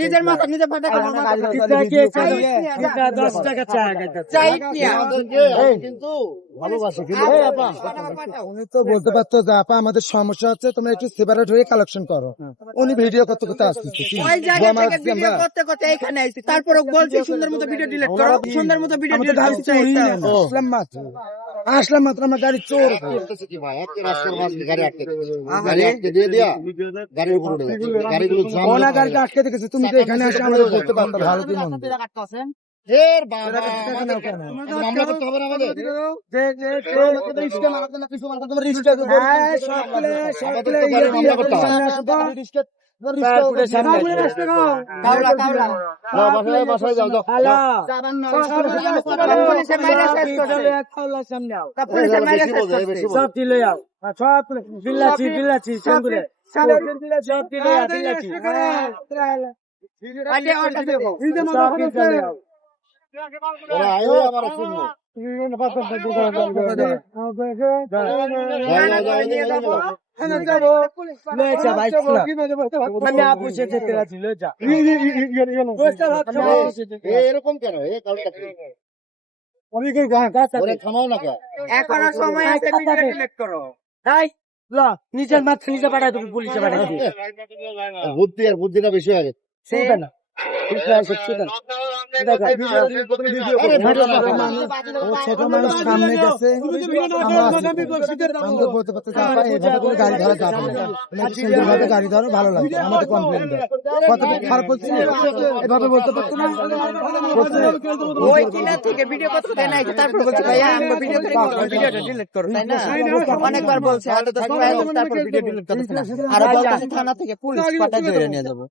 নিজের মাথা নিজে ফাটা কিন্তু ভালোবাসি উনি তো বলতে পারতো যে আপা আমাদের সমস্যা হচ্ছে তোমরা একটু সেপারেট হয়ে কালেকশন করো। উনি ভিডিও করতে করতে আসতেছে ওই জায়গা থেকে ভিডিও করতে করতে এখানে আইছি, তারপরে বলছি সুন্দর মতো ভিডিও ডিলিট করো, সুন্দর মতো ভিডিও ডিলিট করতে আসলাম মাত্র আমার গাড়ি চোর গাড়িটা আটকে দেখেছে। তুমি তো এখানে আসে আমাদের বলতে পারতো ভালো কি মন্দ। মামলা করতে হবে না আমাদের। বাসায় যাও সব দিলে সব বিল্লাচি বিল্লাচি সঙ্গে সব দিলে বিল্লাচি এরকম কেন? এখনো সময় আছে, ভিডিও ডিলিট করো। নিজের মাথা নিজে পাঠায়, তুমি পুলিশে পাঠাই বুদ্ধি আর বুদ্ধিটা বেশি হয়ে গেছে। ছোট মানুষ সামনে গেছে বলতে পারতো গাড়ি ধরা যাবে না, সুন্দরভাবে গাড়ি ধরো ভালো লাগবে। আমাদের কমপ্লেন কতটা খারাপ হচ্ছে এভাবে বলতে পারতো না। ওই কিনা থেকে ভিডিও করতে দেয় নাই, তারপর বলছে ভাইয়া আমরা ভিডিও করে ভিডিওটা ডিলিট করো, তাই না? অনেকবার বলছে আলো তো সবাই তারপর ভিডিও ডিলিট করতেছে না, আর বলতেছে থানা থেকে পুলিশ পাঠায় ধরে নিয়ে যাবো।